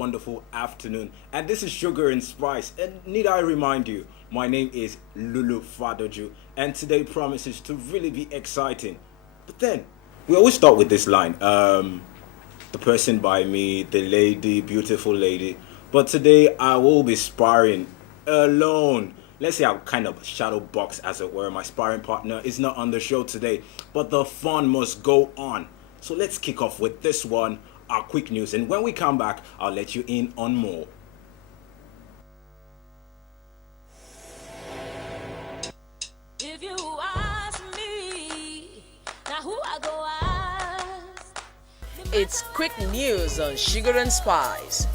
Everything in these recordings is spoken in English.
wonderful afternoon. And this is Sugar and Spice. And need I remind you, my name is Lulu Fadoju, and today promises to really be exciting. But then, we always start with this line. The person by me, the lady, beautiful lady. But today, I will be sparring alone. Let's say I'm kind of shadow box, as it were. My sparring partner is not on the show today, but the fun must go on. So let's kick off with this one, our quick news. And when we come back, I'll let you in on more. If you ask me, now who I go ask? It's quick news on Sugar and Spice.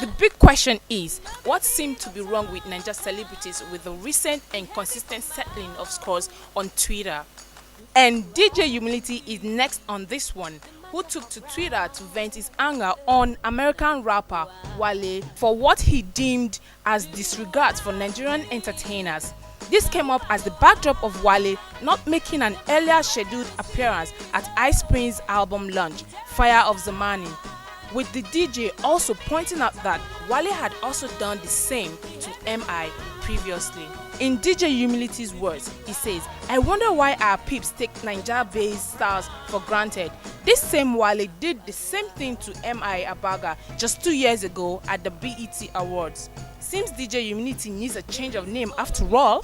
The big question is, what seemed to be wrong with Niger celebrities with the recent and consistent settling of scores on Twitter? And DJ Humility is next on this one, who took to Twitter to vent his anger on American rapper Wale for what he deemed as disregard for Nigerian entertainers. This came up as the backdrop of Wale not making an earlier scheduled appearance at Ice Prince's album launch, Fire of Zamani, with the DJ also pointing out that Wale had also done the same to MI previously. In DJ Humility's words, he says, "I wonder why our peeps take Niger-based stars for granted. This same Wale did the same thing to MI Abaga just 2 years ago at the BET Awards. Seems DJ Humility needs a change of name after all."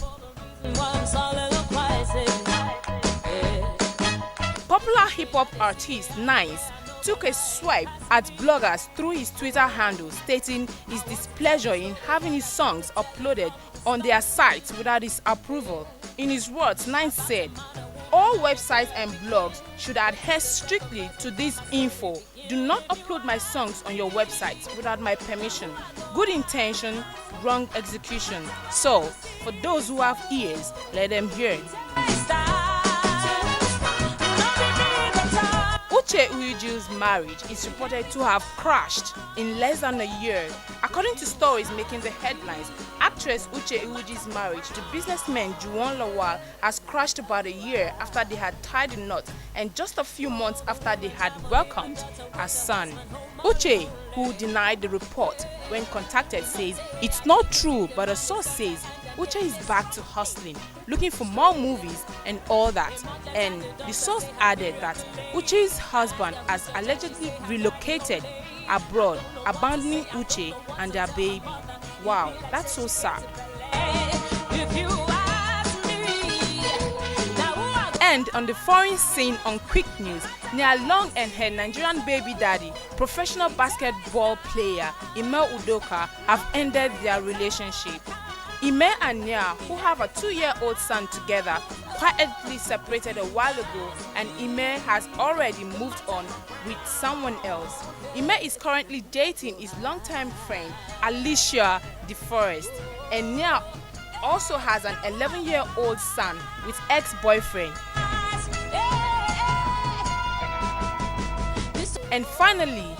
Popular hip-hop artist Nice took a swipe at bloggers through his Twitter handle, stating his displeasure in having his songs uploaded on their sites without his approval. In his words, Nice said, "All websites and blogs should adhere strictly to this info. Do not upload my songs on your website without my permission. Good intention, wrong execution. So, for those who have ears, let them hear it." Uche Uju's marriage is reported to have crashed in less than a year. According to stories making the headlines, actress Uche Uju's marriage to businessman Juwon Lawal has crashed about a year after they had tied the knot and just a few months after they had welcomed a son. Uche, who denied the report when contacted, says it's not true, but a source says Uche is back to hustling, looking for more movies and all that. And the source added that Uche's husband has allegedly relocated abroad, abandoning Uche and their baby. Wow, that's so sad. And on the foreign scene on quick news, Nia Long and her Nigerian baby daddy, professional basketball player Ime Udoka, have ended their relationship. Ime and Nia, who have a 2-year-old son together, quietly separated a while ago, and Ime has already moved on with someone else. Ime is currently dating his longtime friend Alicia DeForest, and Nia also has an 11-year-old son with ex-boyfriend. And finally,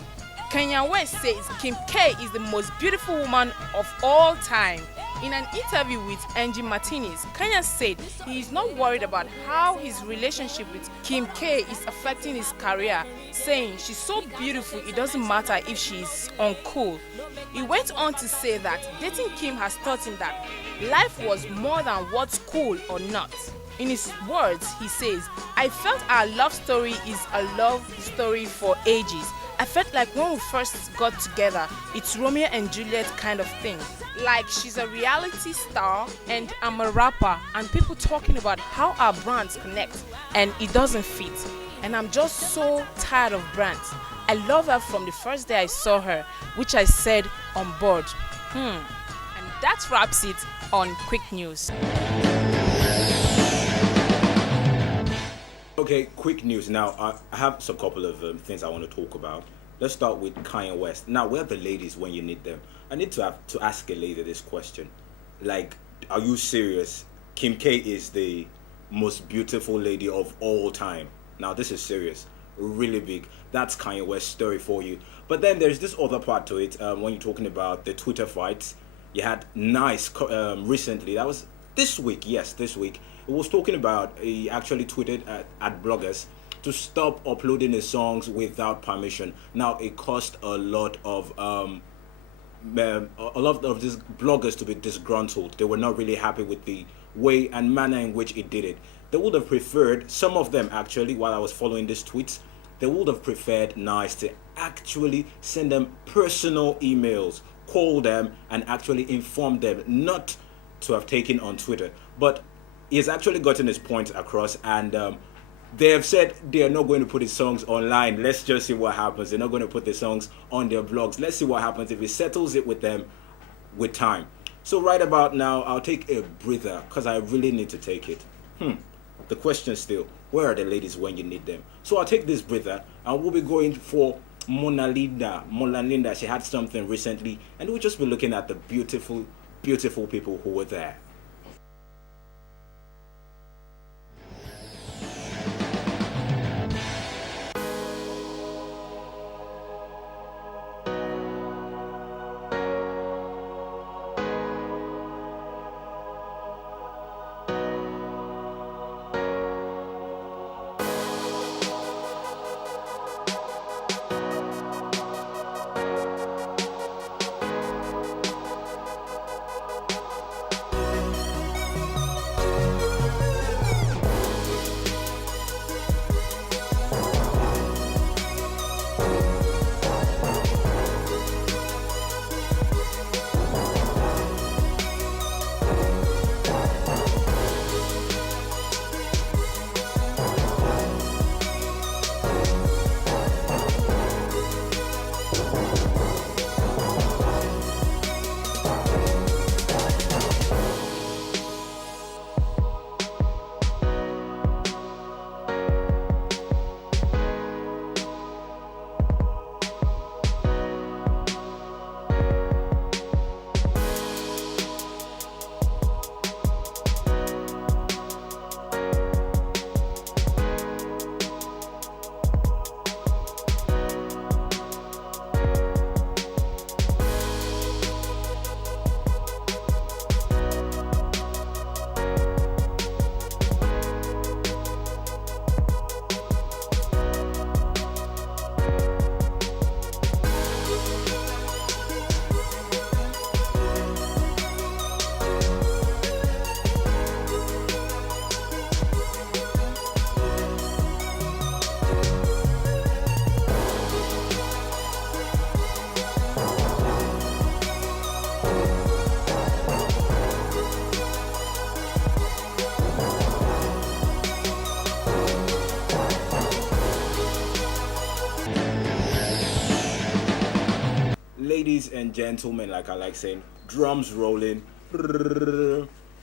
Kanye West says Kim K is the most beautiful woman of all time. In an interview with Angie Martinez, Kanye said he is not worried about how his relationship with Kim K is affecting his career, saying she's so beautiful it doesn't matter if she's uncool. He went on to say that dating Kim has taught him that life was more than what's cool or not. In his words, he says, "I felt our love story is a love story for ages. I felt like when we first got together, it's Romeo and Juliet kind of thing. Like she's a reality star and I'm a rapper, and people talking about how our brands connect and it doesn't fit. And I'm just so tired of brands. I love her from the first day I saw her, which I said on board." And that wraps it on Quick News. Okay, quick news. Now, I have a couple of things I want to talk about. Let's start with Kanye West. Now, where are the ladies when you need them? I need to ask a lady this question. Like, are you serious? Kim K is the most beautiful lady of all time. Now, this is serious. Really big. That's Kanye West's story for you. But then there's this other part to it. When you're talking about the Twitter fights, you had Nice recently. That was this week. Yes, this week. It was talking about, he actually tweeted at bloggers to stop uploading his songs without permission. Now it caused a lot of these bloggers to be disgruntled. They were not really happy with the way and manner in which it did it. They would have preferred, some of them actually, while I was following these tweets, they would have preferred Nice to actually send them personal emails, call them, and actually inform them, not to have taken on Twitter. But he has actually gotten his point across, and they have said they are not going to put his songs online. Let's just see what happens. They're not going to put the songs on their blogs. Let's see what happens if he settles it with them with time. So right about now, I'll take a breather because I really need to take it. The question still, where are the ladies when you need them? So I'll take this breather and we'll be going for Mona Linda. She had something recently, and we'll just be looking at the beautiful, beautiful people who were there. Ladies and gentlemen, like I like saying, drums rolling.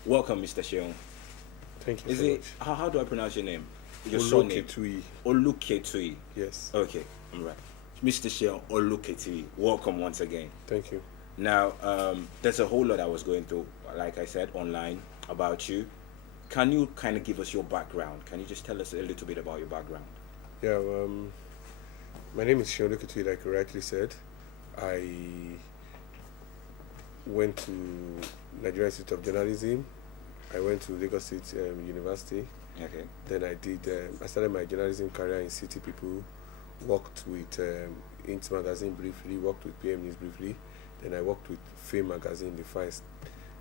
Welcome, Mr. Seun. Thank you Is so it much. how do I pronounce your name? Your surname? Oloketuyi. Oloketuyi. Yes. Okay, I'm right. Mr. Seun Oloketuyi. Welcome once again. Thank you. Now, there's a whole lot I was going through, like I said, online about you. Can you kind of give us your background? Can you just tell us a little bit about your background? Yeah. My name is Seun Oloketuyi, like you rightly said. I went to Nigerian Institute of Journalism. I went to Lagos State University. Okay. Then I started my journalism career in City People. Worked with Int Magazine briefly. Worked with PM News briefly. Then I worked with Fame Magazine before I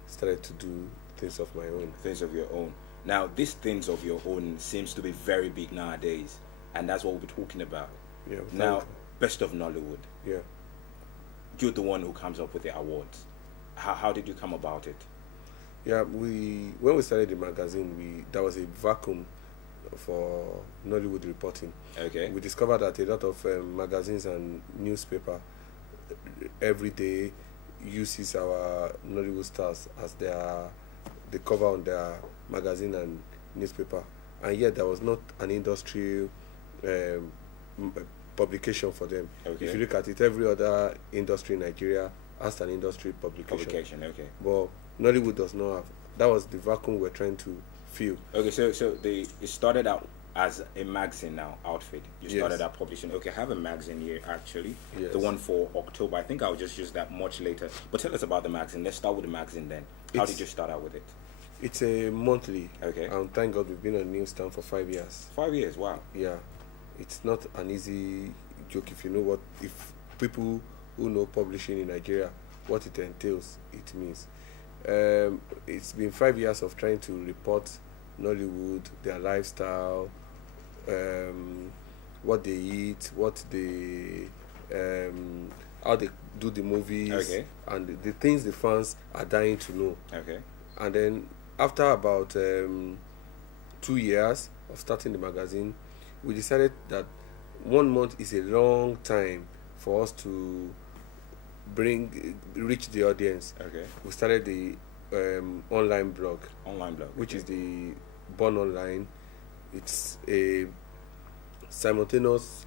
started to do things of my own. Things of your own. Now, these things of your own seems to be very big nowadays, and that's what we'll be talking about. Yeah. Now, Best of Nollywood. Yeah. You're the one who comes up with the awards. How did you come about it? Yeah, when we started the magazine, there was a vacuum for Nollywood reporting. Okay. We discovered that a lot of magazines and newspaper every day uses our Nollywood stars as the cover on their magazine and newspaper, and yet there was not an industry publication for them. Okay. If you look at it, every other industry in Nigeria has an industry publication. Okay. But Nollywood does not have. That was the vacuum we're trying to fill. Okay, so it started out as a magazine outfit. You started Yes. out publishing. Okay, I have a magazine here actually. Yes. The one for October. I think I'll just use that much later. But tell us about the magazine. Let's start with the magazine then. How did you start out with it? It's a monthly. Okay. And thank God we've been on newsstand for 5 years. 5 years, wow. Yeah. It's not an easy joke if you know what, if people who know publishing in Nigeria, what it entails, it means. It's been 5 years of trying to report Nollywood, their lifestyle, what they eat, how they do the movies, Okay. and the things the fans are dying to know. Okay. And then after about 2 years of starting the magazine, we decided that 1 month is a long time for us to reach the audience. Okay. We started the online blog, which okay. is the Born Online. It's a simultaneous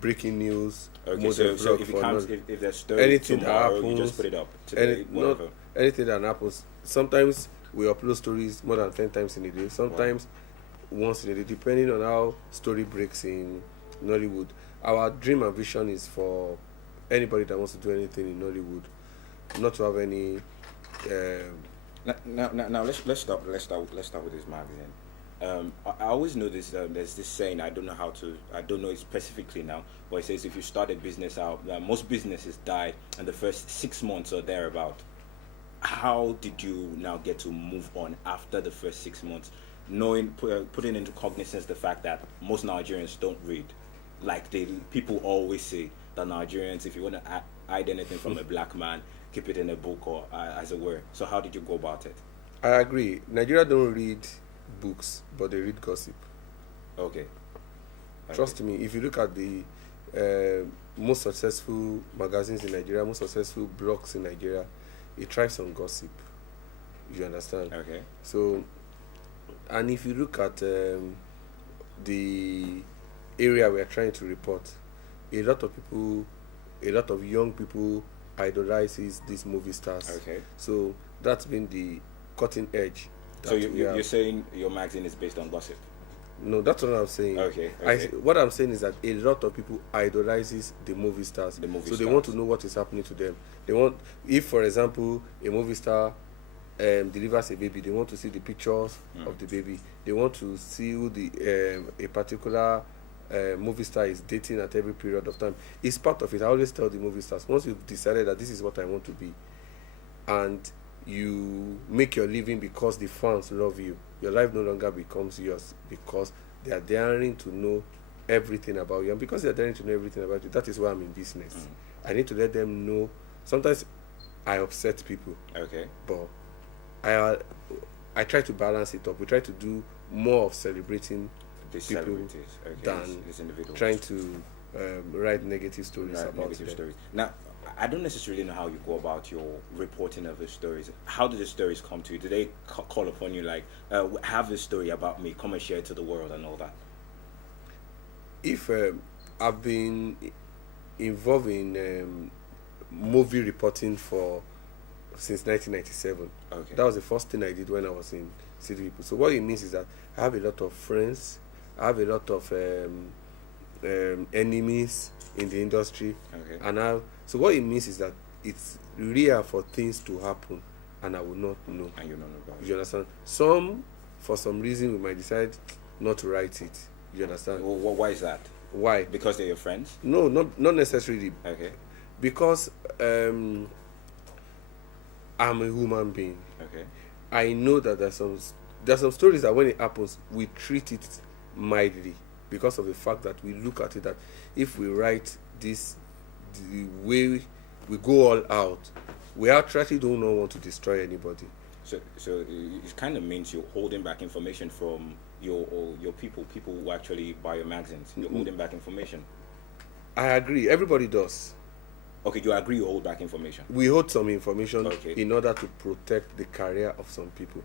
breaking news Okay, model so blog if it for comes, non- if there's story anything that tomorrow, you happens, just put it up today, whatever. anything that happens. Sometimes we upload stories more than 10 times in a day. Sometimes once in a day, depending on how story breaks in Nollywood. Our dream and vision is for anybody that wants to do anything in Nollywood, not to have any. Now let's start with this magazine. I always know this. There's this saying. I don't know it specifically now, but it says if you start a business out, most businesses die in the first 6 months or thereabout. How did you now get to move on after the first 6 months, putting into cognizance the fact that most Nigerians don't read, like people always say that Nigerians, if you want to hide anything from a black man, keep it in a book or as it were. So how did you go about it? I agree. Nigeria don't read books, but they read gossip. Okay. Trust me, if you look at the most successful magazines in Nigeria, most successful blogs in Nigeria, it thrives on gossip. You understand? Okay. So, and if you look at the area we are trying to report, a lot of young people idolizes these movie stars. Okay. So that's been the cutting edge. So you're saying your magazine is based on gossip? No, that's what I'm saying. Okay. What I'm saying is that a lot of people idolizes the movie stars. So they want to know what is happening to them. They want, if for example a movie star delivers a baby, they want to see the pictures of the baby. They want to see who a particular movie star is dating at every period of time. It's part of it. I always tell the movie stars, once you've decided that this is what I want to be, and you make your living because the fans love you, your life no longer becomes yours because they are daring to know everything about you. And because they are daring to know everything about you, that is why I'm in business. I need to let them know. Sometimes I upset people. Okay. But I try to balance it up. We try to do more of celebrating These people celebrities, than these individuals. trying to write negative stories about negative them. stories. Now, I don't necessarily know how you go about your reporting of the stories. How do the stories come to you? Do they call upon you like, have this story about me, come and share it to the world and all that? If I've been involved in movie reporting since 1997. Okay. That was the first thing I did when I was in City People. So what it means is that I have a lot of friends, I have a lot of enemies in the industry, Okay. So what it means is that it's rare for things to happen, and I will not know. And you don't know about it. You understand? For some reason, we might decide not to write it. You understand? Well, why is that? Why? Because they're your friends? No, not necessarily. Okay. Because I'm a human being. Okay. I know that there's some stories that when it happens, we treat it mildly because of the fact that we look at it that if we write this the way we go all out, we actually do not want to destroy anybody. So it kind of means you're holding back information from your people who actually buy your magazines. You're holding back information. I agree. Everybody does. Okay, you agree you hold back information. We hold some information Okay. in order to protect the career of some people.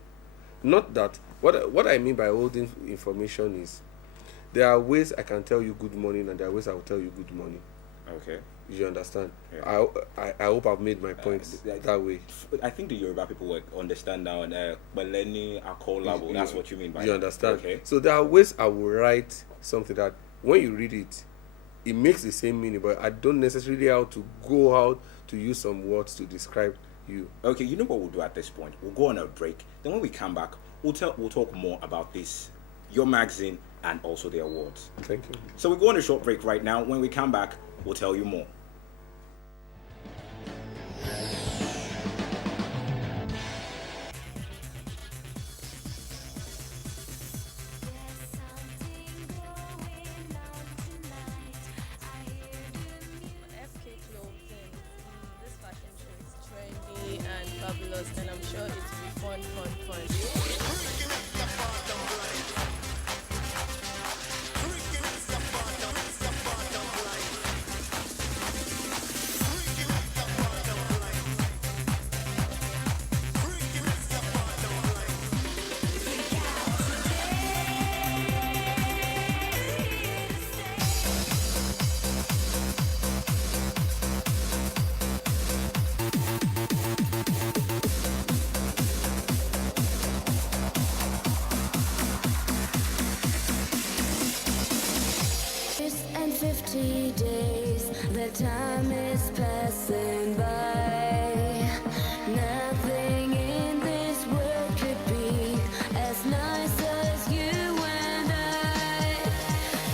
Not that what I mean by holding information is there are ways I can tell you good morning and there are ways I will tell you good morning. Okay. You understand? Yeah. I hope I've made my points that way. I think the Yoruba people will understand now. And Baleni Akolabo, that's what you mean by you that. understand? Okay. So there are ways I will write something that when you read it, it makes the same meaning, but I don't necessarily have to go out to use some words to describe you. Okay, you know what we'll do at this point? We'll go on a break. Then when we come back, we'll talk more about this, your magazine, and also the awards. Thank you. So we're going on a short break right now. When we come back, we'll tell you more. This fashion show is trendy and fabulous, and I'm sure it will be fun. And 50 days, the time is passing by. Nothing in this world could be as nice as you and I.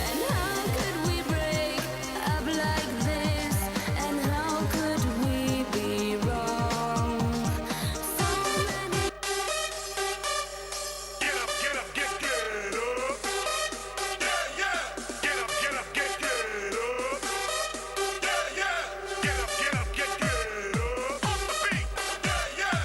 And how could we break up like this? And how could we be wrong? So many. Get up, get up, get up. Yeah, yeah. Get up, get up, get up. Yeah, yeah. Get up, get up, get up. On the beat. Yeah, yeah.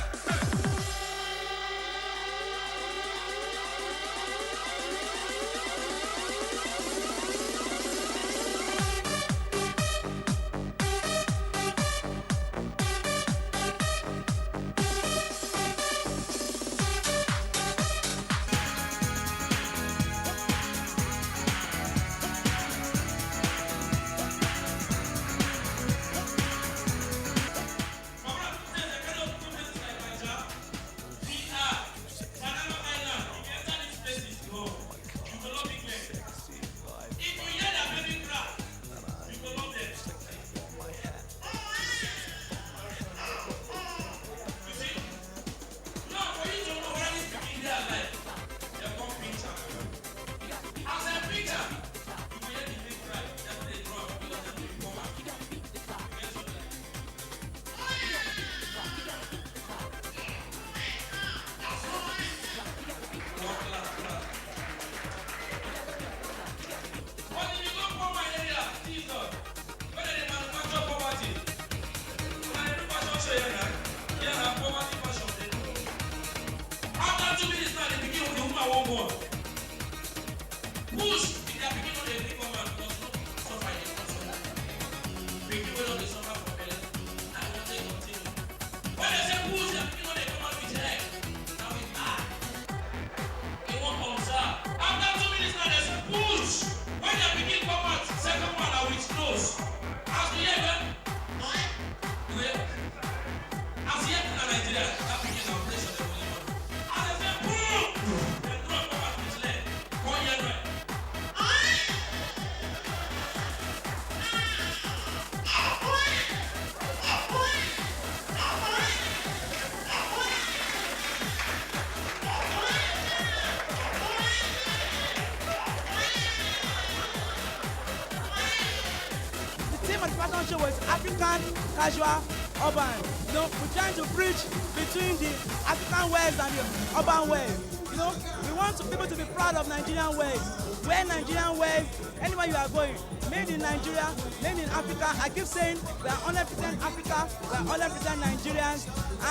fashion show was African, casual, urban. You know, we're trying to bridge between the African ways and the urban ways. You know, we want people to be proud of Nigerian ways. Wear Nigerian ways anywhere you are going. Made in Nigeria, made in Africa. I keep saying we are 100% Africa, we are 100% Nigerians.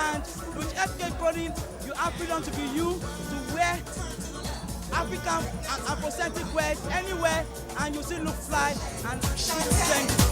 And with FK clothing, you have freedom to be you, to wear African and Afrocentric wears anywhere, and you still look fly and strength.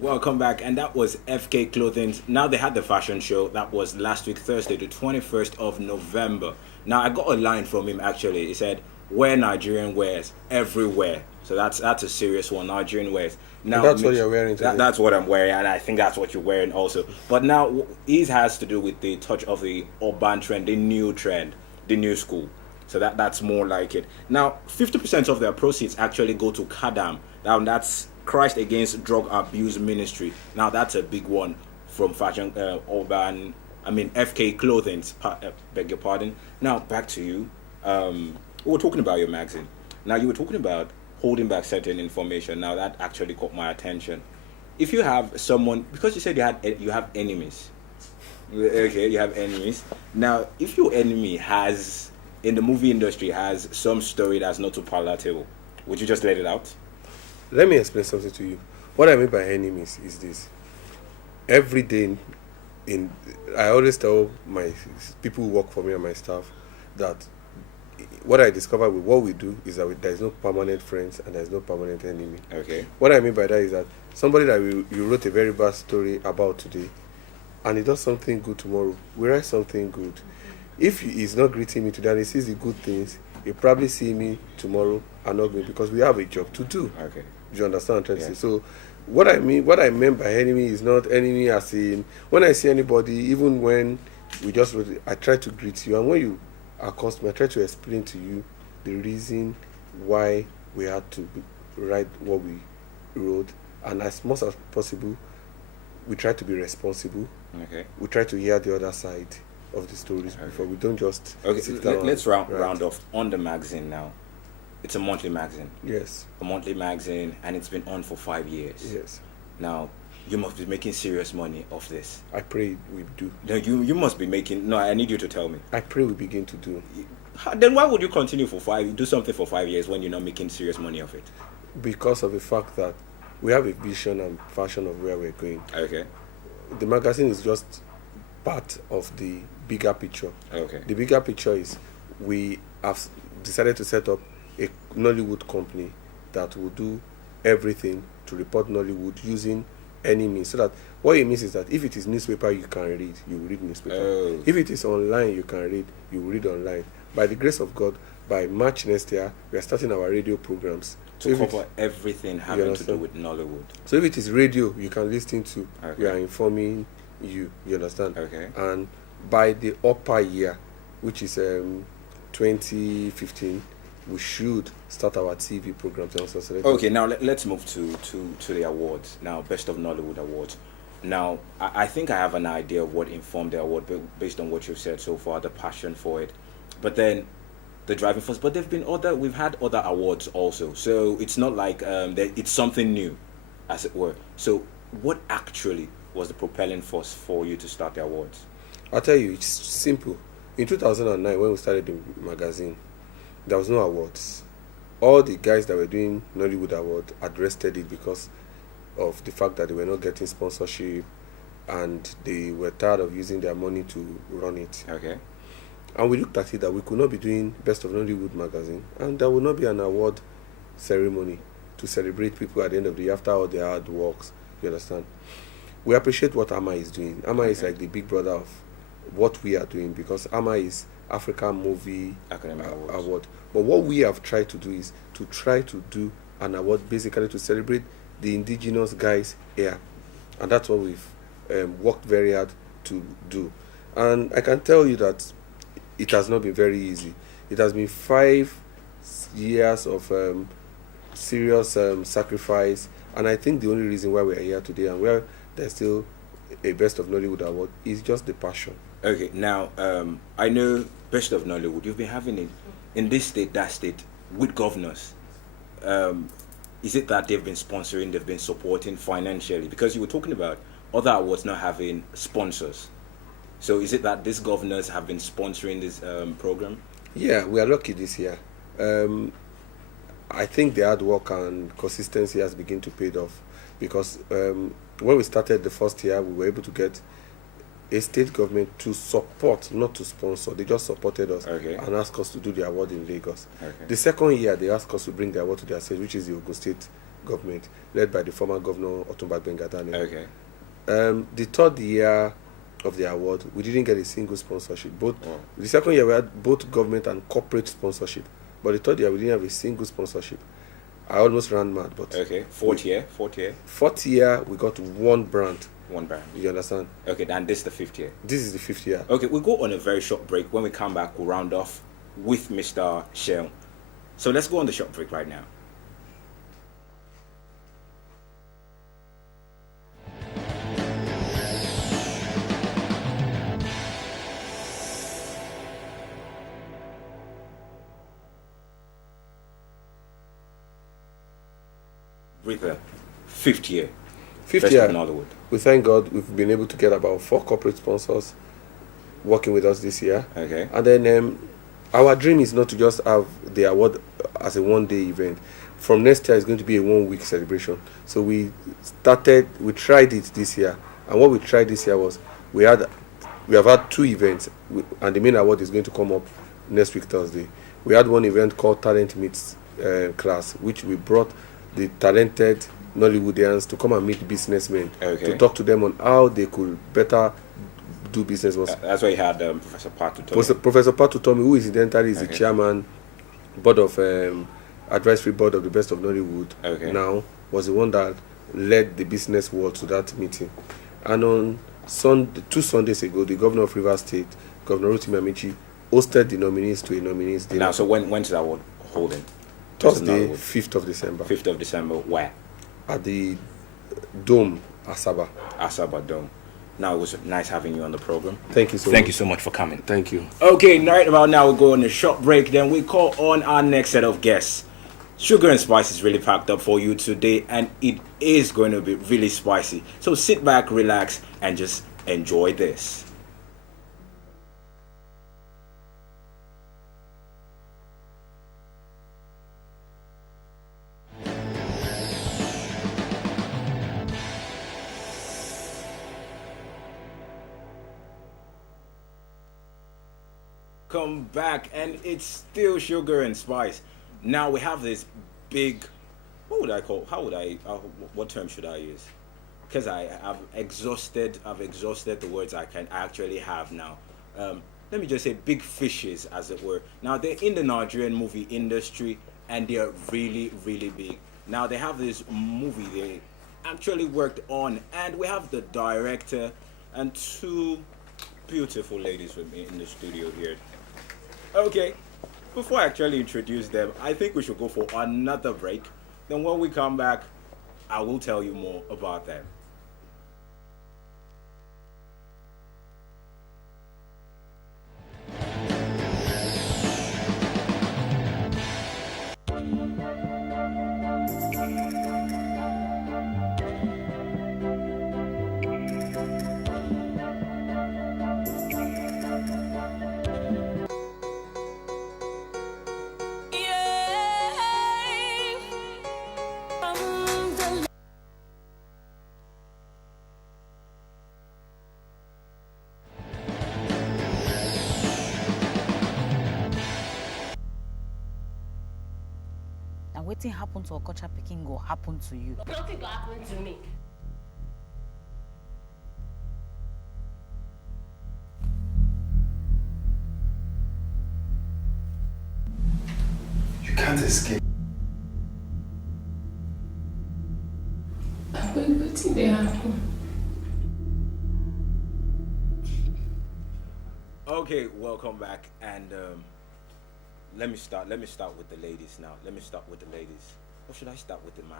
Welcome back, and that was FK Clothing. Now they had the fashion show. That was last week, Thursday, the 21st of November. Now I got a line from him actually. He said, "Wear Nigerian wears everywhere." So that's a serious one, Nigerian wears. Now and that's what you're wearing today. That's what I'm wearing, and I think that's what you're wearing also. But now it has to do with the touch of the urban trend, the new trend, the new school. So that's more like it. Now 50% of their proceeds actually go to Kadam. Now that's Christ Against Drug Abuse Ministry. Now that's a big one from fashion urban I mean, FK Clothing. Beg your pardon. Now back to you. We were talking about your magazine. Now you were talking about holding back certain information. Now that actually caught my attention. If you have someone, because you said you have enemies. Okay, you have enemies. Now, if your enemy has in the movie industry has some story that's not too palatable, would you just let it out? Let me explain something to you. What I mean by enemies is this. Every day, I always tell my people who work for me and my staff that what I discover with what we do is that there is no permanent friends and there is no permanent enemy. Okay. What I mean by that is that somebody that you wrote a very bad story about today, and he does something good tomorrow, we write something good. If he's not greeting me today and he sees the good things, he'll probably see me tomorrow and not me, because we have a job to do. Okay. Do you understand what I'm trying to Yeah. say? So what I meant by enemy is not enemy as in when I see anybody, even when we just wrote it, I try to greet you, and when you are customer, I try to explain to you the reason why we had to write what we wrote, and as much as possible we try to be responsible. Okay. We try to hear the other side of the stories before we don't just Okay. sit down. Let's and round off on the magazine now. It's a monthly magazine. Yes. A monthly magazine, and it's been on for 5 years. Yes. Now, you must be making serious money off this. I pray we do. No, you must be making. No, I need you to tell me. I pray we begin to do. Then why would you continue do something for 5 years when you're not making serious money off it? Because of the fact that we have a vision and fashion of where we're going. Okay. The magazine is just part of the bigger picture. Okay. The bigger picture is we have decided to set up a Nollywood company that will do everything to report Nollywood using any means. So that what it means is that if it is newspaper you can read, you will read newspaper. Oh. If it is online you can read, you will read online. By the grace of God, by March next year, we are starting our radio programs. To if cover everything having to do understand? with Nollywood. So if it is radio you can listen to, Okay. we are informing you. You understand? Okay. And by the upper year, which is 2015, we should start our TV programs. Okay, now let's move to the awards. Now, Best of Nollywood Awards. Now, I think I have an idea of what informed the award based on what you've said so far, the passion for it. But then the driving force. But we've had other awards also. So it's not like it's something new, as it were. So what actually was the propelling force for you to start the awards? I'll tell you, it's simple. In 2009, when we started the magazine, there was no awards. All the guys that were doing Nollywood Award had rested it because of the fact that they were not getting sponsorship and they were tired of using their money to run it. Okay. And we looked at it that we could not be doing Best of Nollywood magazine, and there would not be an award ceremony to celebrate people at the end of the year after all their hard works. You understand? We appreciate what AMA is doing. AMA is like the big brother of what we are doing, because AMA is African Movie Academy Awards. Award. But what we have tried to do is to try to do an award basically to celebrate the indigenous guys here, and that's what we've worked very hard to do. And I can tell you that it has not been very easy. It has been 5 years of serious sacrifice, and I think the only reason why we're here today and where there's still a Best of Nollywood award is just the passion. Okay, now I know Best of Nollywood, you've been having it in this state, that state, with governors. Is it that they've been sponsoring, they've been supporting financially? Because you were talking about other awards not having sponsors. So is it that these governors have been sponsoring this program? Yeah, we are lucky this year. I think the hard work and consistency has begun to pay off, because when we started the first year, we were able to get a state government to support, not to sponsor. They just supported us and asked us to do the award in Lagos. The second year, they asked us to bring the award to their state, which is the Ogun State government, led by the former governor, Otumba Bengadane. The third year of the award, we didn't get a single sponsorship. The second year, we had both government and corporate sponsorship. But the third year, we didn't have a single sponsorship. I almost ran mad. But Fourth year? Fourth year, we got one brand. One brand. You understand? Okay, and this is the 5th year. This is the 5th year. Okay, we'll go on a very short break. When we come back, we'll round off with Mr. Seun. So let's go on the short break right now. Rita, fifth year. Fifth First year. in Nollywood. We thank God we've been able to get about 4 corporate sponsors working with us this year. Okay. And then our dream is not to just have the award as a one-day event. From next year, it's going to be a 1-week celebration. So we tried it this year. And what we tried this year was we have had 2 events, and the main award is going to come up next week, Thursday. We had one event called Talent Meets Class, which we brought the talented Nollywoodians to come and meet businessmen, to talk to them on how they could better do business. That's why you had Professor Patu. Professor Patu Tommy, who incidentally is the chairman, board of advisory board of the Best of Nollywood now, was the one that led the business world to that meeting. And on 2 Sundays ago, the governor of Rivers State, Governor Rotimi Amici, hosted the nominees to a nominees dinner. Now, so when's that award holding? Thursday, 5th of December. 5th of December, where? At the Dome, Asaba. Asaba Dome. Now, it was nice having you on the program. Thank you so much. Thank you so much for coming. Thank you. Okay, right about now, we go on a short break. Then we call on our next set of guests. Sugar and Spice is really packed up for you today, and it is going to be really spicy. So sit back, relax, and just enjoy this. Come back, and it's still Sugar and Spice. Now we have this big, what term should I use? Because I've exhausted the words I actually have now. Let me just say big fishes, as it were. Now they're in the Nigerian movie industry, and they're really, really big. Now they have this movie they actually worked on, and we have the director and 2 beautiful ladies with me in the studio here. Okay, before I actually introduce them, I think we should go for another break. Then when we come back, I will tell you more about them. Wetin happen to Okocha pikin go happen to you. Nothing go happen to me. You can't escape. Wetin dey happen? Okay, welcome back, and let me start with the ladies now. Or should I start with the man?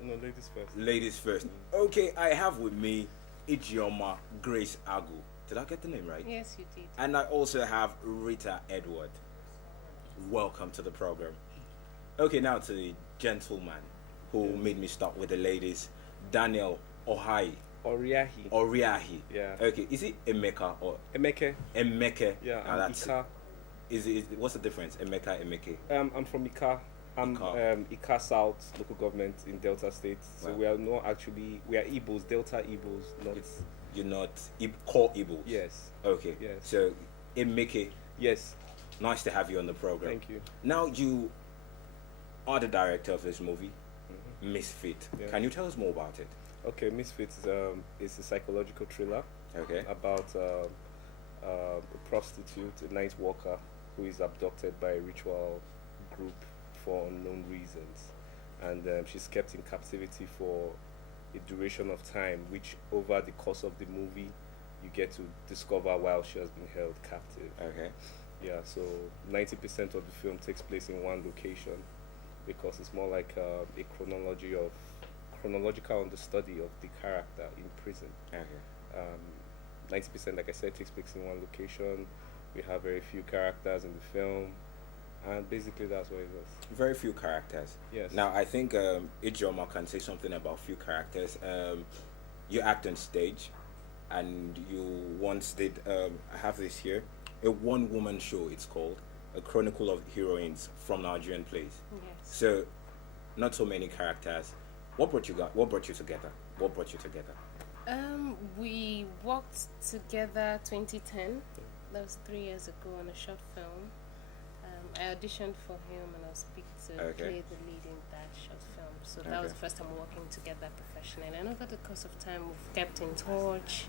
No, ladies first. Ladies first. Okay, I have with me Ijeoma Grace Agu. Did I get the name right? Yes, you did. And I also have Rita Edward. Welcome to the program. Okay, now to the gentleman who made me start with the ladies, Daniel Ohai. Oriahi. Yeah. Okay, is it Emeka or Emeke? Yeah, now that's Ika. What's the difference? Emeka. I'm from Ika. I'm Ika South local government in Delta State. So we are not actually, we are Igbos, Delta Igbos, not. You're not core Igbos? Yes. Okay. Yes. So Emeke. Yes. Nice to have you on the program. Thank you. Now you are the director of this movie, Misfit. Yeah. Can you tell us more about it? Okay, Misfit is a psychological thriller. Okay. About a prostitute, a night walker, who is abducted by a ritual group for unknown reasons, and she's kept in captivity for a duration of time, which over the course of the movie you get to discover while she has been held captive. Okay. Yeah, so 90% of the film takes place in one location because it's more like a chronological understudy of the character in prison. Okay. 90%, like I said, takes place in one location. We have very few characters in the film, and basically that's what it was. Very few characters. Yes. Now, I think Ijoma can say something about few characters. You act on stage, and you once did. I have this here, a one-woman show. It's called A Chronicle of Heroines from Nigerian Plays. Yes. So, not so many characters. What brought you together? What brought you together? We worked together 2010. That was 3 years ago on a short film. I auditioned for him and I was picked to play the lead in that short film. So that was the first time working together professionally. And over the course of time, we've kept in touch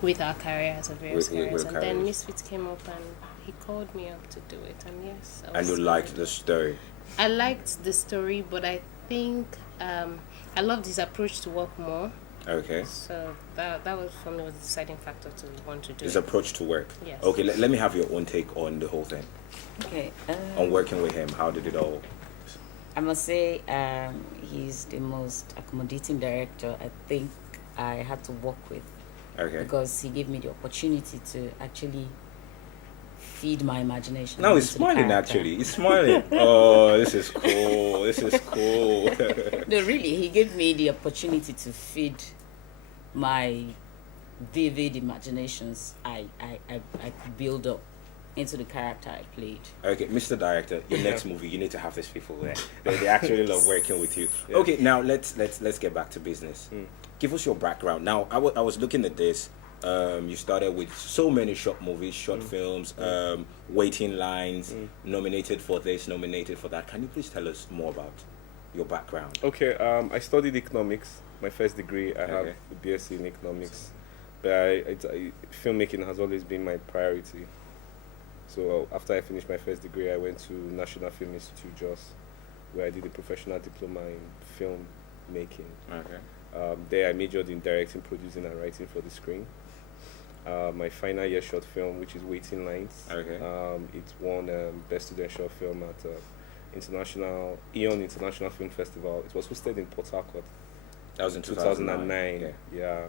with our careers, of various careers. And then Misfit came up and he called me up to do it. And yes, And you liked the story? I liked the story, but I think I loved his approach to work more. Okay. So that was for me was the deciding factor to want to do His it. approach to work. Yes. Okay, let me have your own take on the whole thing. Okay. On working with him, how did it all? I must say, he's the most accommodating director I think I had to work with. Okay. Because he gave me the opportunity to actually feed my imagination. Now he's into the smiling character. actually. He's smiling. Oh, this is cool. This is cool. No, really, he gave me the opportunity to feed my vivid imaginations I could build up into the character I played. Okay, Mr. Director, your next movie, you need to have these people there. They actually love working with you. Yeah. Okay, now let's get back to business. Give us your background. Now, I was looking at this. You started with so many short movies, short films, waiting lines, nominated for this, nominated for that. Can you please tell us more about your background? Okay, I studied economics. My first degree, I have a BSc in economics. But filmmaking has always been my priority. So after I finished my first degree, I went to National Film Institute, Jos, where I did a professional diploma in film making. Okay. There I majored in directing, producing, and writing for the screen. My final year short film, which is Waiting Lines, it won Best Student Short Film at Eon International Film Festival. It was hosted in Port Harcourt. That was in 2009. Yeah.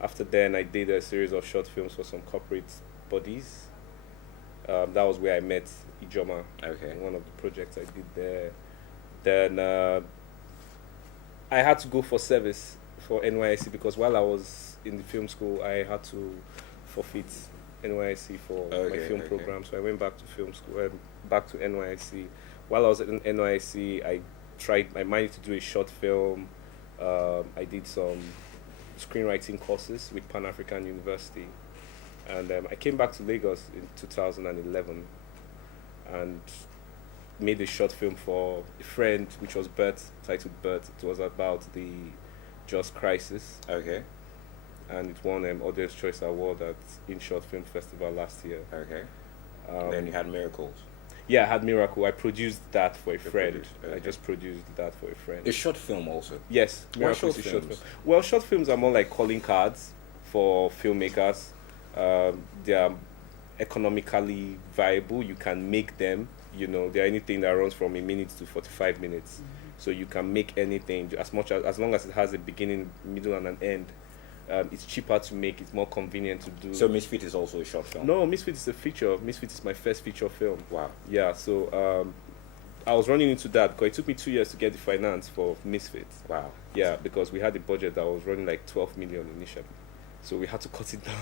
After then, I did a series of short films for some corporate bodies. That was where I met Ijoma. Okay. In one of the projects I did there. Then I had to go for service for NYSC because while I was in the film school, I had to forfeit NYSC for my film program. So I went back to film school, back to NYSC. While I was at NYSC, I managed to do a short film. I did some screenwriting courses with Pan African University. And I came back to Lagos in 2011 and made a short film for a friend, which was titled Birth. It was about the Just Crisis. Okay. And it won Audience Choice Award at In Short Film Festival last year. Okay. Then you had Miracles. Yeah, I had Miracle. I produced that for a friend. I just produced that for a friend. A short film also? Yes, Miracle is a short film. Well, short films are more like calling cards for filmmakers. They are economically viable. You can make them. You know, they're anything that runs from a minute to 45 minutes. So you can make anything as long as it has a beginning, middle, and an end. It's cheaper to make. It's more convenient to do. So Misfit is also a short film? No, Misfit is a feature. Misfit is my first feature film. Wow. Yeah. So I was running into that because it took me 2 years to get the finance for Misfit. Wow. Yeah, because we had a budget that was running like 12 million initially, so we had to cut it down.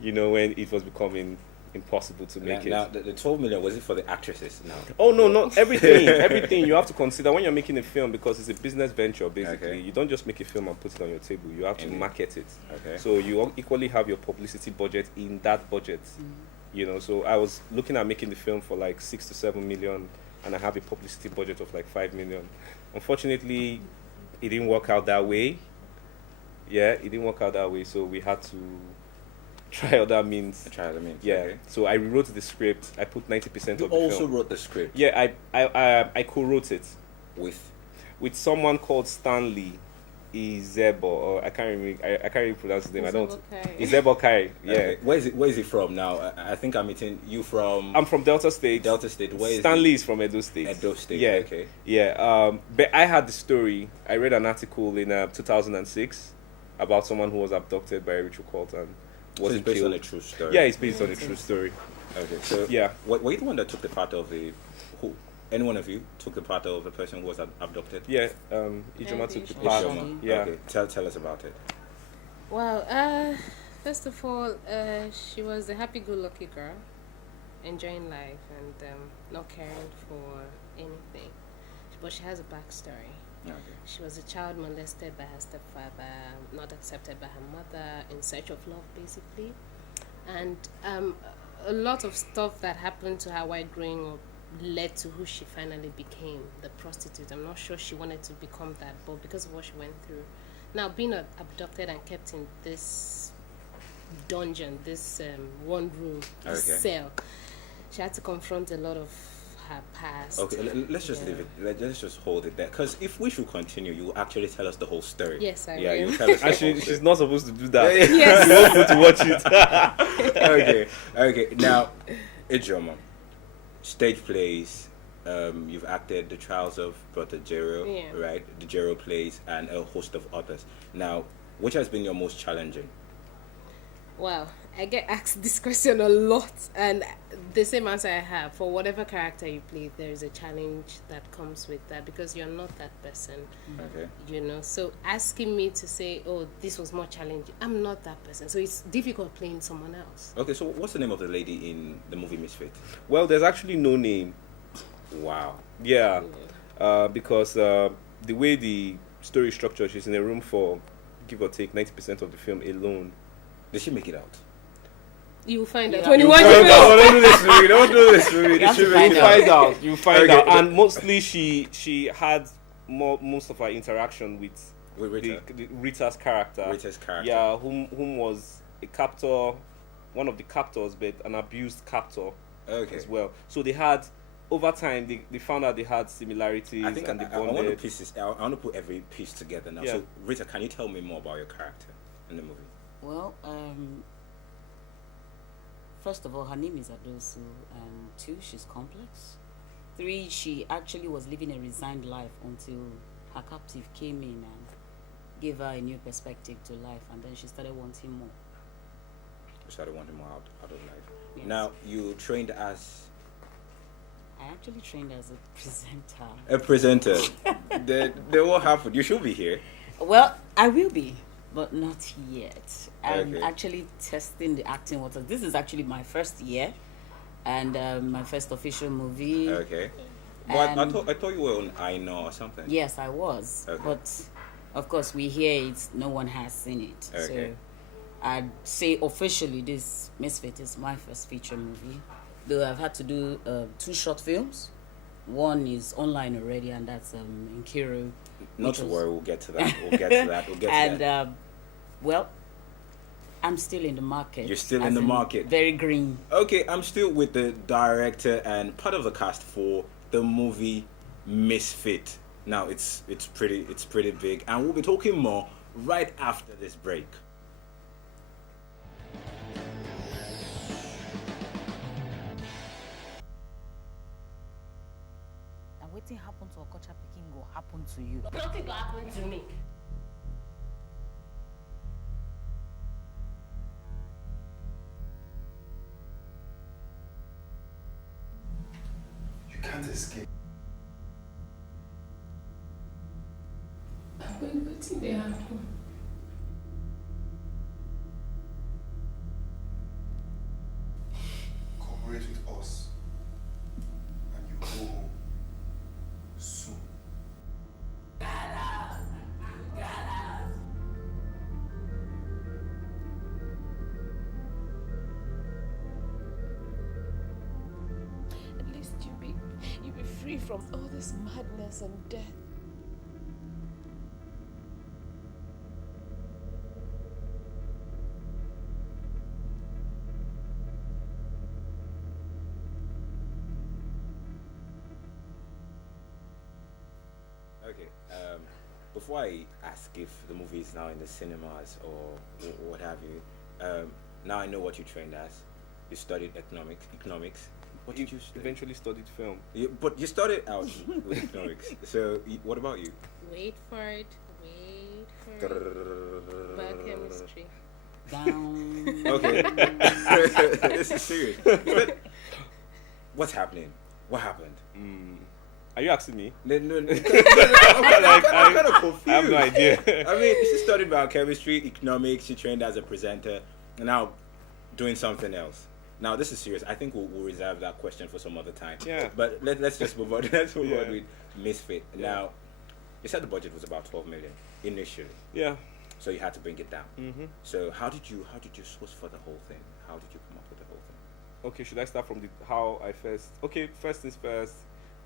You know, when it was becoming impossible to make it. Now, the 12 million, was it for the actresses now? Oh, no, not everything. Everything you have to consider when you're making a film, because it's a business venture, basically. Okay. You don't just make a film and put it on your table. You have to market it. Okay. So you equally have your publicity budget in that budget. You know, so I was looking at making the film for like 6 to 7 million, and I have a publicity budget of like 5 million. Unfortunately, it didn't work out that way. Yeah, it didn't work out that way, so we had to try other means. Yeah. Okay. So I rewrote the script. I put 90% of the film. You also wrote the script? Yeah, I co-wrote it with someone called Stanley Izebo, or I can't really pronounce his name. Izebo Kai. Yeah. Okay. Where is he from now? I think I'm meeting you from. I'm from Delta State. Delta State. Where is Stanley is from Edo State. Edo State. Yeah. Okay. Yeah. But I had the story. I read an article in 2006 about someone who was abducted by a ritual cult and Was it based on a true story? Yeah, it's based on a true story. Okay, so Yeah. were you the one that took the part of the who? Any one of you took the part of the person who was abducted? Yeah, Ijoma took the Ijoma. part. Ijoma. Yeah. Okay, tell us about it. Well, first of all, she was a happy-go-lucky girl, enjoying life and not caring for anything. But she has a backstory. Okay. She was a child molested by her stepfather, not accepted by her mother, in search of love, basically. And a lot of stuff that happened to her while growing up led to who she finally became, the prostitute. I'm not sure she wanted to become that, but because of what she went through. Now, being abducted and kept in this dungeon, this one room, this Okay. cell, she had to confront a lot of her past. Okay, let's just leave it. Let's just hold it there. Because if we should continue, you will actually tell us the whole story. Yes, I Yeah, will. you tell us. The whole Actually, she's story. not supposed to do that. Yes. You want people to watch it. Okay. Now, Ijoma, stage plays. You've acted The Trials of Brother Jero, Yeah. right? The Jero plays, and a host of others. Now, which has been your most challenging? Wow, I get asked this question a lot, and the same answer I have. For whatever character you play, there is a challenge that comes with that because you're not that person. Okay. You know, so asking me to say, oh, this was more challenging, I'm not that person. So it's difficult playing someone else. Okay, so what's the name of the lady in the movie Misfit? Well, there's actually no name. Wow. Yeah, because the way the story is structured, she's in a room for, give or take, 90% of the film alone. Did she make it out? You'll find out Yeah. when you You watch find the out. film. Don't do this to me. Don't do this to me. You have to You find find out. You find Okay, out. but- And mostly she had most of her interaction with With Rita. the Rita's character. Rita's character. Yeah, whom was a captor, one of the captors, but an abused captor Okay. as well. So they had, over time, they found out they had similarities I think and they I want to bonded. piece this. I want to put every piece together now. Yeah. So, Rita, can you tell me more about your character in the movie? Well, first of all, her name is Adosu. 2, she's complex. 3, she actually was living a resigned life until her captive came in and gave her a new perspective to life, and then she started wanting more. You started wanting more out of life. Yes. Now, you trained as I actually trained as a presenter. a presenter. Then what happened? You should be here. Well, I will be, but not yet. I'm Okay. actually testing the acting waters. This is actually my first year, and my first official movie. Okay. But I Um, thought you were on I Know or something. Yes, I was. Okay. But of course, we hear it. No one has seen it. Okay. So I'd say officially, this Misfit is my first feature movie. Though I've had to do 2 short films. One is online already, and that's in Kiro. Not which to was- worry. We'll get to that. We'll get to that. We'll get to And that. well, I'm still in the market. You're still in as the market. Very green. Okay, I'm still with the director and part of the cast for the movie Misfit. Now it's pretty big, and we'll be talking more right after this break. And wetin happen to Okocha pikin go happen to you. Nothing will happen to me. You can't escape. Wetin dey happen? Cooperate with us. And you go home. Soon. At least you be free from all this madness and death. Okay. Before I ask if the movie is now in the cinemas or what have you, now I know what you trained as. You studied economics. What did you study? Eventually studied film. But you started out with economics. So what about you? Wait for it. Biochemistry. down. Okay. This is serious. But what's happening? What happened? Are you asking me? No. I'm kind of confused. I have no idea. I mean, she studied biochemistry, economics. She trained as a presenter, and now doing something else. Now this is serious. I think we'll reserve that question for some other time. Yeah. But let's just move on. Let's move on with Misfit. Yeah. Now, you said the budget was about 12 million initially. Yeah. So you had to bring it down. Mm-hmm. So how did you source for the whole thing? How did you come up with the whole thing? Okay, should I start from how I first? Okay, first things first.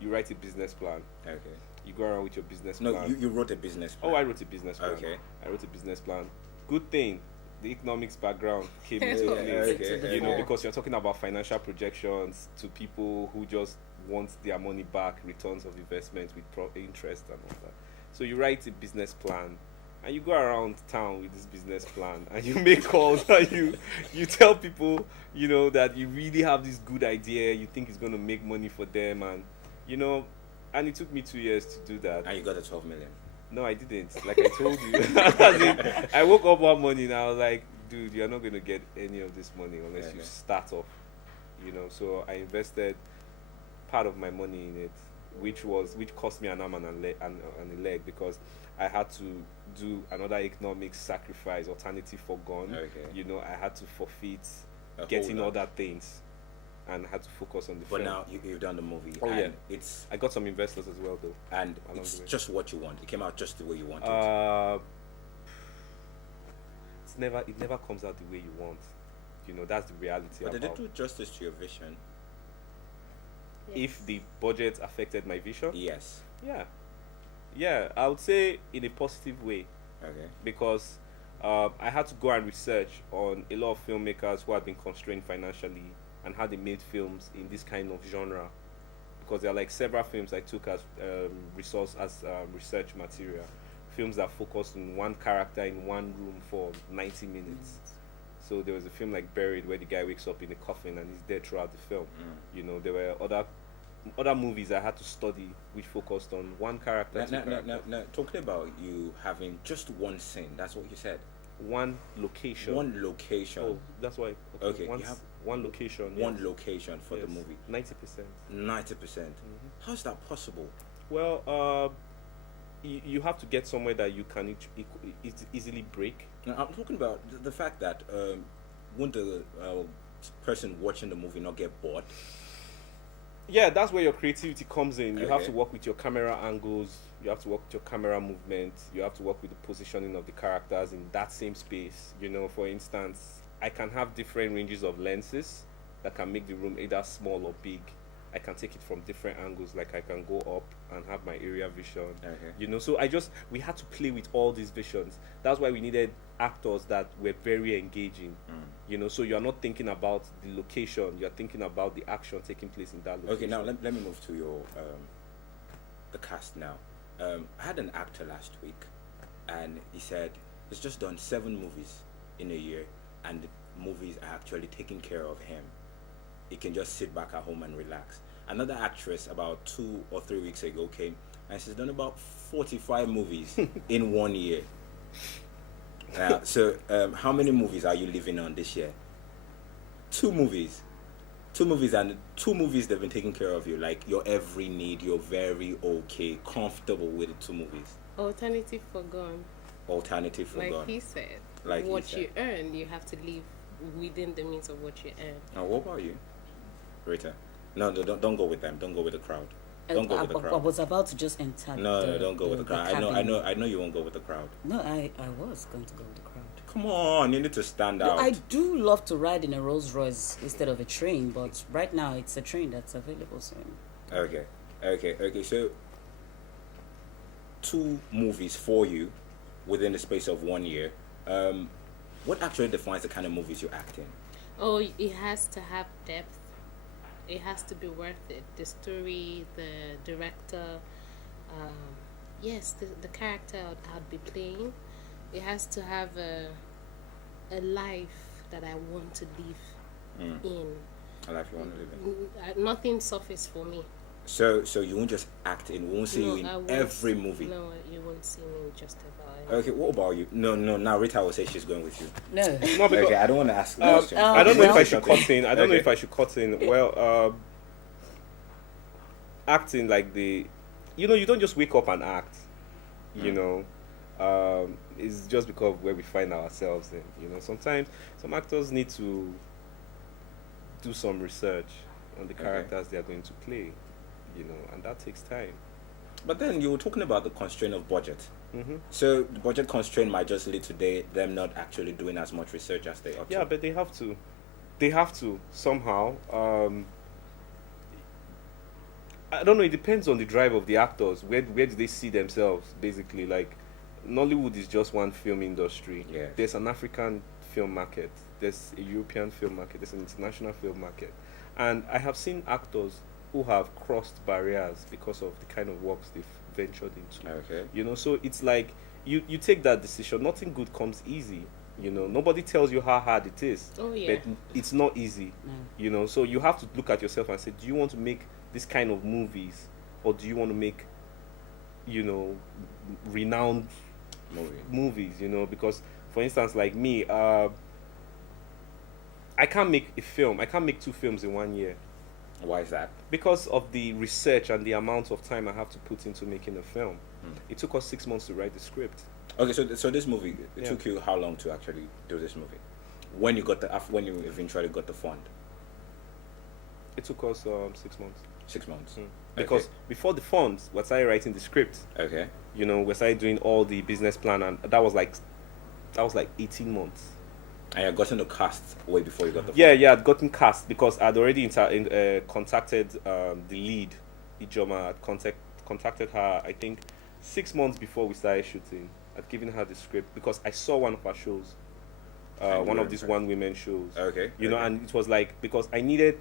You write a business plan. Okay. You go around with your business No, plan. you wrote a business plan. Oh, I wrote a business plan. Okay. I wrote a business plan. Good thing the economics background came into Yeah, play. okay. You know, because you're talking about financial projections to people who just want their money back, returns of investment with interest and all that. So you write a business plan, and you go around town with this business plan, and you make calls, and you tell people, you know, that you really have this good idea, you think it's going to make money for them, and you know, and it took me 2 years to do that. And you got the 12 million. No, I didn't. Like I told you. As in, I woke up one morning and I was like, dude, you're not going to get any of this money unless you start off. You know, so I invested part of my money in it, which cost me an arm and a leg, because I had to do another economic sacrifice, alternative forgone. Okay. You know, I had to forfeit A getting whole lot. other things, and had to focus on the But film. now you've done the movie. Oh and yeah, I got some investors as well though. And along it's the way. just what you want. It came out just the way you wanted. It never comes out the way you want. You know, that's the reality. But did it about do justice to your vision? if the budget affected my vision. Yes. Yeah, I would say in a positive way. Okay. Because I had to go and research on a lot of filmmakers who had been constrained financially and how they made films in this kind of genre. Because there are like several films I took as research material. Films that focused on one character in one room for 90 minutes. So there was a film like Buried where the guy wakes up in a coffin and he's dead throughout the film. You know, there were other movies I had to study which focused on one character. Now, talking about you having just one scene, that's what you said. One location. One location. Oh, that's why. Okay, you have one location. One yes. location for the Yes. movie. 90%. 90%. How's that possible? Well, you have to get somewhere that you can easily break. Now, I'm talking about the fact that won't the person watching the movie not get bored? Yeah, that's where your creativity comes in. You have Okay. to work with your camera angles. You have to work with your camera movement. You have to work with the positioning of the characters in that same space. You know, for instance, I can have different ranges of lenses that can make the room either small or big. I can take it from different angles. Like I can go up and have my area vision. Okay. You know, so we had to play with all these visions. That's why we needed actors that were very engaging. You know, so you're not thinking about the location. You're thinking about the action taking place in that location. Okay, now let me move to your the cast now. I had an actor last week, and he said he's just done 7 movies in a year, and the movies are actually taking care of him. He can just sit back at home and relax. Another actress about 2 or 3 weeks ago came, and she's done about 45 movies in 1 year. So how many movies are you living on this year? 2 movies. 2 movies, and 2 movies they've been taking care of you, like your every need. You're very okay, comfortable with the 2 movies. Alternative forgone. Alternative for Like God. he said, Like he what said. you earn, you have to live within the means of what you earn. Now, what about you, Rita? No, don't go with them. Don't go with the crowd. Don't go with the I crowd. was about to just enter. No, don't go with the crowd. cabin. I know you won't go with the crowd. No, I was going to go with the crowd. Come on, you need to stand No, out. I do love to ride in a Rolls Royce instead of a train, but right now it's a train that's available soon. Okay. So 2 movies for you within the space of 1 year. What actually defines the kind of movies you act in? Oh, it has to have depth. It has to be worth it. The story, the director, yes, the character I'd be playing. It has to have a life that I want to live in. A life you want to live in. Nothing surface for me. So you won't just act in. We won't see No, you I in won't every movie. No, you won't see me in Justify. Okay, what about you? No. Now Rita will say she's going with you. No. No, because Okay, I don't want to ask. questions. I don't know if I should Something. cut in. I don't know Okay. if I should cut in. Well, acting like you don't just wake up and act. You know, it's just because of where we find ourselves in. You know, sometimes some actors need to do some research on the characters they are going to play. You know, and that takes time. But then you were talking about the constraint of budget. Mm-hmm. So the budget constraint might just lead to them not actually doing as much research as they ought to. Yeah, but they have to. They have to somehow. I don't know. It depends on the drive of the actors. Where do they see themselves? Basically, like Nollywood is just one film industry. Yeah. There's an African film market. There's a European film market. There's an international film market, and I have seen actors who have crossed barriers because of the kind of works they've ventured into. Okay. You know, so it's like you take that decision. Nothing good comes easy. You know, nobody tells you how hard it is. Oh, yeah. But it's not easy. No. You know, so you have to look at yourself and say, do you want to make this kind of movies, or do you want to make, you know, renowned movies? You know, because for instance, like me, I can't make a film. I can't make 2 films in 1 year. Why is that? Because of the research and the amount of time I have to put into making a film. It took us 6 months to write the script. Okay, so this movie, it Yeah. took you how long to actually do this movie? When you eventually got the fund? It took us 6 months. 6 months. Because Okay. before the funds, we started writing the script. Okay. You know, we started doing all the business plan, and that was like 18 months. And you got into cast way before you got the Yeah, I'd gotten cast because I'd already contacted the lead, Ijoma. I'd contacted her, I think, 6 months before we started shooting. I'd given her the script because I saw one of her shows, one of these one women shows. Okay. You know, okay. and it was like, because I needed,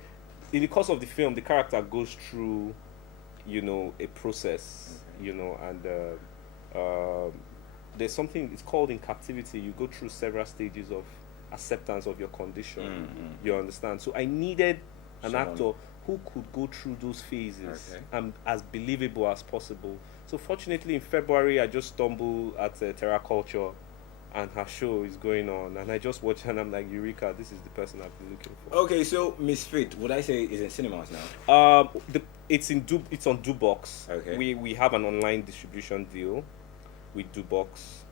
in the course of the film, the character goes through, you know, a process, you know, and there's something, it's called in captivity. You go through several stages of acceptance of your condition. You understand? So I needed an Someone. actor who could go through those phases Okay. and as believable as possible. So fortunately, in February, I just stumbled at Terra Culture, and her show is going on, and I just watched her, and I'm like, Eureka, this is the person I've been looking for. Okay, so Misfit, would I say is in cinemas now? It's on Dubox. Okay. We have an online distribution deal with Dubox.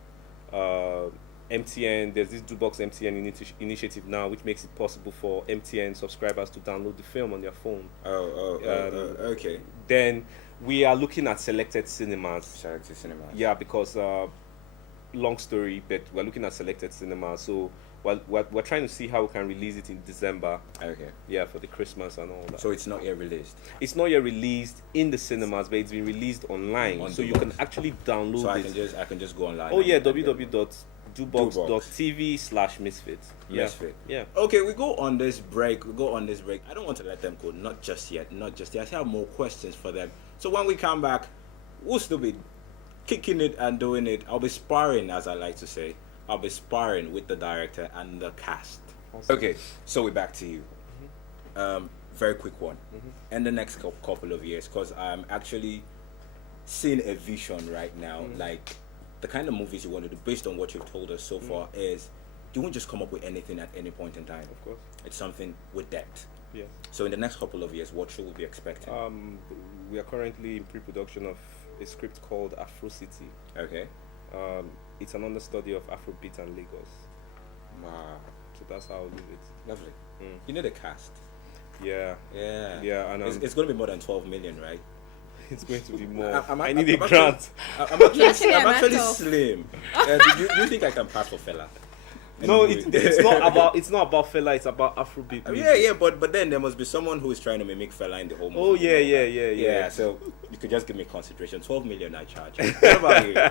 MTN, there's this Dubox MTN initiative now, which makes it possible for MTN subscribers to download the film on their phone. Okay. Then we are looking at selected cinemas. Selected cinemas. Yeah, because long story, but we're looking at selected cinemas. So we're trying to see how we can release it in December. Okay. Yeah, for the Christmas and all that. So it's not yet released. It's not yet released in the cinemas, but it's been released online, On so you Dubox. can actually download So it. I can just go online. Oh yeah, and get it. www.dubox.tv/misfit. Yeah. Misfit. Yeah. Okay, we go on this break. I don't want to let them go. Not just yet. I still have more questions for them. So when we come back, we'll still be kicking it and doing it. I'll be sparring, as I like to say. I'll be sparring with the director and the cast. Awesome. Okay, so we're back to you. Very quick one. In the next couple of years, because I'm actually seeing a vision right now, like the kind of movies you want to do based on what you've told us so far is you won't just come up with anything at any point in time. Of course. It's something with depth. Yes. So in the next couple of years, what should we be expecting? We are currently in pre-production of a script called Afro City. Okay. It's an understudy of Afrobeat and Lagos. Wow. So that's how I'll leave it. Lovely. Mm. You know the cast. Yeah. Yeah. Yeah, and it's going to be more than 12 million, right? it's going to be more. I'm I need a actually- grant. I'm actually, Actually, I'm I'm actually actor. slim. Do you think I can pass for fella? No, Anyway. it's not about fella. It's about Afrobeat. music. Yeah, but then there must be someone who is trying to mimic fella in the whole movie. Oh yeah. So you could just give me consideration. 12 million I charge.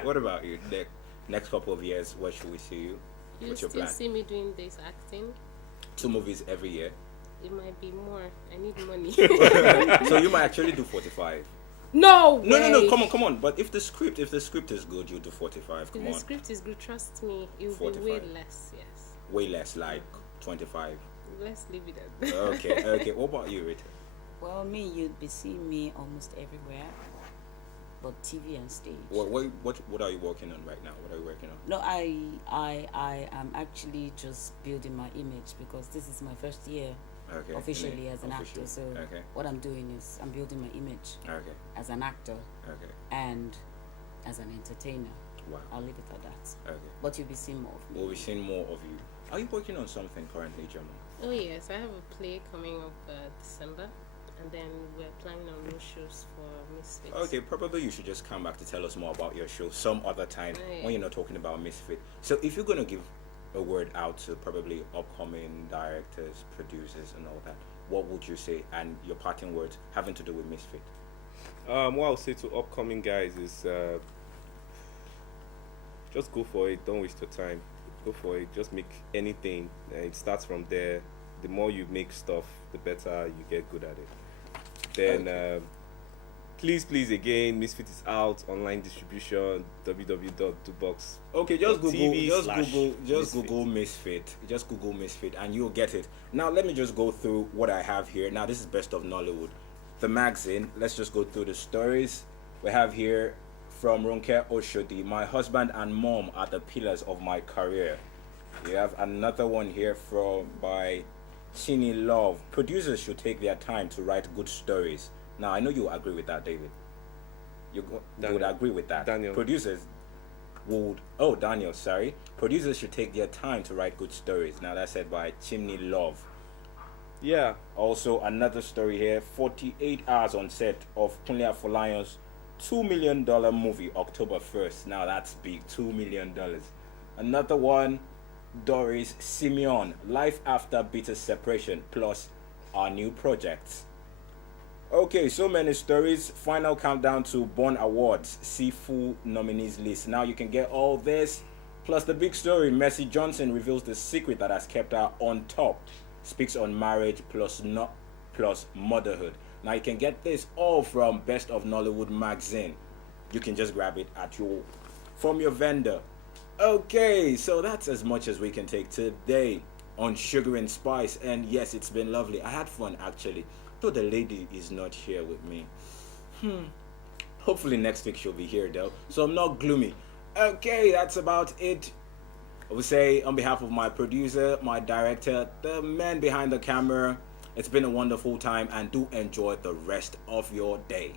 What about you? The next couple of years, where should we see you? You What's your still plan? see me doing this acting? 2 movies every year. It might be more. I need money. So you might actually do 45. No No, way. come on. But if the script is good, you do 45. If Come the on. script is good, trust me, it will 45. be way less. Yes. Way less, like 25. Let's leave it at that. Okay. What about you, Rita? Well, me, you'd be seeing me almost everywhere, but TV and stage. What are you working on right now? What are you working on? No, I am actually just building my image because this is my first year officially as an actor. So what I'm doing is I'm building my image as an actor and as an entertainer. Wow. I'll leave it at that. Okay. But you'll be seeing more of me. We'll be seeing more of you. Are you working on something currently, Gemma? Oh yes, I have a play coming up December, and then we're planning on new shows for Misfit. Okay, probably you should just come back to tell us more about your show some other time when you're not talking about Misfit. So if you're going to give a word out to probably upcoming directors, producers and all that, what would you say? And your parting words having to do with Misfit? What I'll say to upcoming guys is just go for it. Don't waste your time. Go for it. Just make anything. It starts from there. The more you make stuff, the better you get good at it. Then, please again, Misfit is out, online distribution, www.dubox. Okay, just Google Misfit. Just Google Misfit, and you'll get it. Now, let me just go through what I have here. Now, this is Best of Nollywood, the magazine. Let's just go through the stories we have here. From Ronke Oshodi, my husband and mom are the pillars of my career. You have another one here by Chini Love. Producers should take their time to write good stories. Now, I know you agree with that, David. You would agree with that. Daniel. Producers should take their time to write good stories. Now, that's said by Chimney Love. Yeah. Also, another story here, 48 hours on set of Kunle Afolayan's $2 million movie, October 1st. Now that's big, $2 million. Another one, Doris Simeon, Life After Bitter Separation, plus our new projects. Okay, so many stories. Final countdown to Bond Awards. See full nominees list. Now you can get all this, plus the big story. Mercy Johnson reveals the secret that has kept her on top. Speaks on marriage plus motherhood. Now you can get this all from Best of Nollywood magazine. You can just grab it from your vendor. Okay, so that's as much as we can take today on Sugar and Spice. And yes, it's been lovely. I had fun actually. Though the lady is not here with me. Hopefully next week she'll be here though. So I'm not gloomy. Okay, that's about it. I would say on behalf of my producer, my director, the man behind the camera, it's been a wonderful time, and do enjoy the rest of your day.